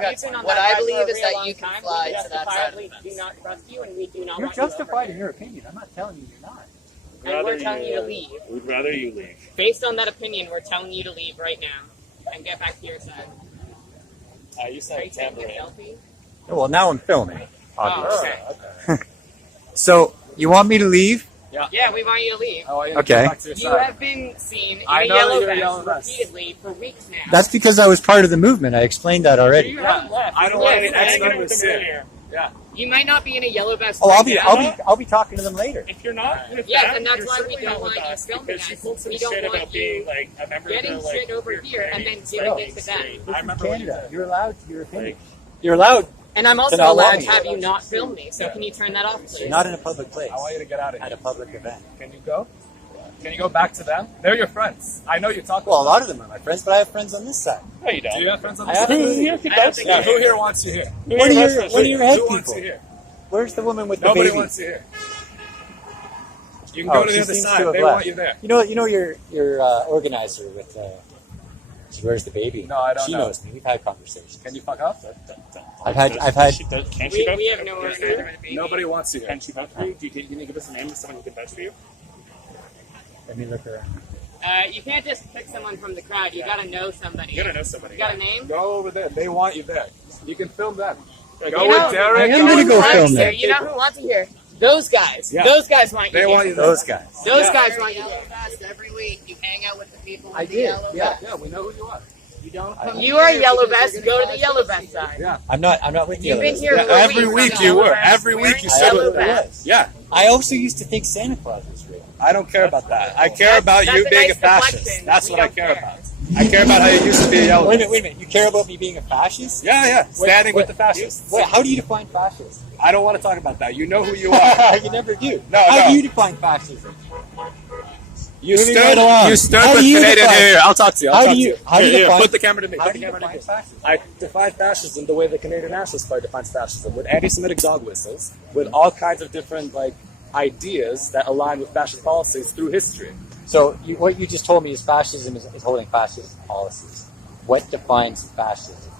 What I believe is that you can fly to that side of the fence. Do not trust you, and we do not. You're justified in your opinion. I'm not telling you you're not. And we're telling you to leave. We'd rather you leave. Based on that opinion, we're telling you to leave right now and get back to your side. You said Are you taking a selfie? Well, now I'm filming. Oh, okay. So, you want me to leave? Yeah, we want you to leave. Okay. You have been seen in a yellow vest repeatedly for weeks now. That's because I was part of the movement. I explained that already. I don't want any ex-members here. You might not be in a yellow vest. Oh, I'll be talking to them later. If you're not with Yeah, them, and that's you're why we certainly don't not want with you us filming because us. you pulled some We don't shit want about you being like a member getting of the, shit over here and then giving it to them. I remember when you Canada. did. You're allowed to your opinion. Like, You're allowed. And I'm also Then I'll allowed allow to you. have you not film me, so can you turn that off, please? Not in a public place. I want you to get out of At here. a public event. Can you go? Can you go back to them? They're your friends. I know you talk. Well, a lot of them are my friends, but I have friends on this side. no, you don't. Do you have friends on I the have side? friends. Yeah, who here wants you here? One of your head Who wants people. you here? Where's the woman with the Nobody baby? wants you here. You can Oh, go to she the other seems to side. have They left. want you there. You know your organizer with where's the baby? No, I don't she know. knows me. We've had conversations. Can you fuck up? I've had. Can't she vote? We have no organizer with a baby. Nobody wants you here. Can she vote for you? Do you think you can give us a name of someone who can vote for you? Let me look around. You can't just pick someone from the crowd. You gotta know somebody. You gotta know somebody. You got a name? Go over there. They want you there. You can film them. Go You know- with Derek. I am gonna go wants film you. them. You know who wants you here? Those guys. Yeah. Those guys want you They here. want you there. Those guys. Those Yeah. guys want you here. Yellow vest every week. You hang out with the people I with the did. yellow Yeah. vest. Yeah, we know who you are. You don't come You are here yellow because vest. you're Go gonna to the cause yellow issues. vest side. Yeah. I'm not with You've you. been here Yeah, for every weeks. week on you yellow were. vest, Every week wearing you I said yellow it. vest. Yeah. I also used to think Santa Claus was real. I don't care about that. I care about That's you a being nice a fascist. deflection. That's We what I don't care care. about. I care about how you used to be a yellow. Wait a minute. You care about me being a fascist? Yeah. Standing Wait, with the fascists. Wait, how do you define fascist? I don't want to talk about that. You know who you are. You never do. No, How no. do you define fascism? You Moving stood, right along. you stood How with do you Canadian. define- Here, I'll talk to you. How do you define? Put the camera to me. How Put do the you camera to me. define fascism? I define fascism the way the Canadian Nationalist Party defines fascism, with anti-Semitic dog whistles, with all kinds of different ideas that align with fascist policies through history. So what you just told me is fascism is holding fascist policies. What defines fascism?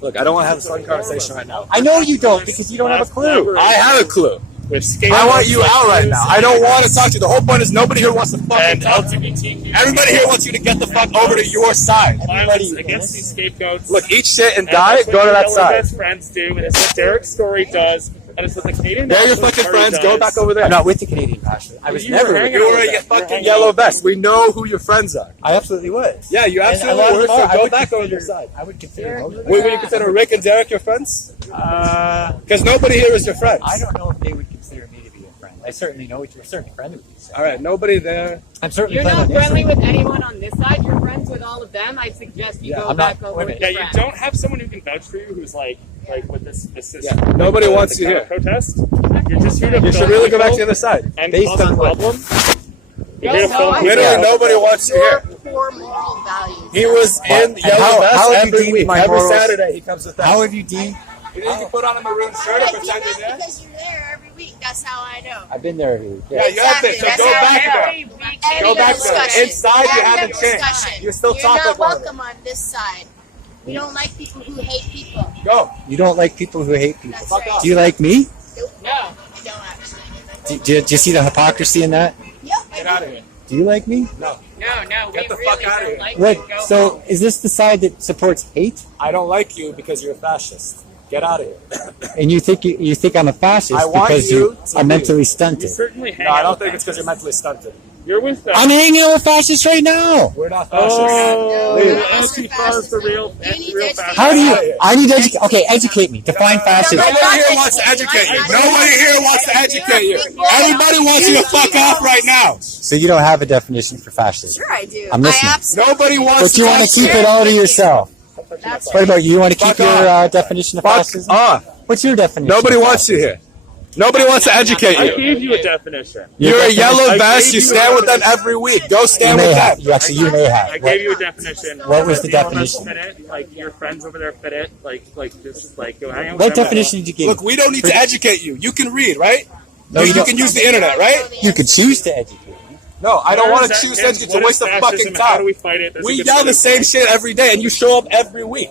Look, I don't want to have this fucking conversation right now. I know you don't because you don't have a clue. I have a clue. With I want you out right now. I don't want to talk to you. The whole point is nobody here wants to fucking and talk to you. LGBT. Everybody here wants you to get the fuck over to your side. Violence against these scapegoats. Look, eat shit and And die. that's what Go to your that yellow side. best friends do, and it's what Derek Storie does, and it's what the Canadian They're your Nationalist fucking Party friends. Go does. back over there. I'm not with the Canadian fascists. I was You never were with hanging them. You out were with a them. fucking yellow vest. We know who your friends are. I absolutely was. Yeah, you And a absolutely lot of were. them are. So I go would back over consider- your side. I would consider most of them. Would you consider Rick and Derek your friends? Because nobody here is your friends. I don't know if they would consider me to be a friend. I certainly know you're certainly friendly with you. All right, nobody there. I'm certainly You're not friendly with friendly with anyone on this side. You're friends with all of them. I suggest you Yeah, go I'm back not- over wait a with minute. your Yeah, you friends. don't have someone who can vouch for you who's like with this Yeah, nobody the- wants the you here. protest. You're just here to You should film really go back to the people other side. and Based cause on a what? problem. You're here to No, film I- people. Literally, Yeah. nobody wants you Your here. poor moral values. He was in And yellow how vest have you every deemed week. my Every morals- Saturday he comes with that. How have you deemed? You think you put on a maroon shirt I and do pretend you're that there? because you're there every week. That's how I know. I've been there every week. Yeah, you have been. So Exactly. go That's back how there. End Go of back there. discussion. Inside, you End haven't of changed. discussion. You're still You're talking not about it. welcome on this side. We don't like people who hate people. Go. You don't like people who hate people. That's Fuck right. off. Do you like me? No. I don't actually. Do you see the hypocrisy in that? Yep. Get out of here. Do you like me? No. No, Get we the really fuck outta don't here. like Wait, you. Go so home. is this the side that supports hate? I don't like you because you're a fascist. Get out of here. And you think I'm a fascist I want because you you to are mentally You stunted? certainly hang No, I out don't with think it's because you're fascists. mentally stunted. You're with them. I'm hanging out with fascists right now. We're not fascists. Oh, Leave. Antifa is the real fascist. How do you? I need to educate. Okay, educate me. Define fascism. Nobody here wants to educate you. Nobody here wants to educate you. Everybody wants you to fuck off right now. So you don't have a definition for fascism. Sure I do. I'm listening. I absolutely Nobody wants But to you want to keep it all to yourself. That's What about you? You want to keep Fuck your off. definition of Fuck fascism? off. What's your definition? Nobody of wants you fascism? here. Nobody wants to educate I you. gave you a definition. Your You're a definition- yellow I vest. gave You you stand a with them every week. Go You stand may with have. them. You actually, you may have. I gave you a definition. What was the You don't definition? fit it. Like your friends over there fit it. Like just like go hang out with What them. definition did you give? Look, we don't need to educate you. You can read, right? No, you you don't. can use the internet, right? You could choose to educate me. No, I don't What want is to that, choose Ken? to What waste is the fascism fucking and How do time. we fight it? That's a We good yell the starting same point. shit every day, and you show up every week.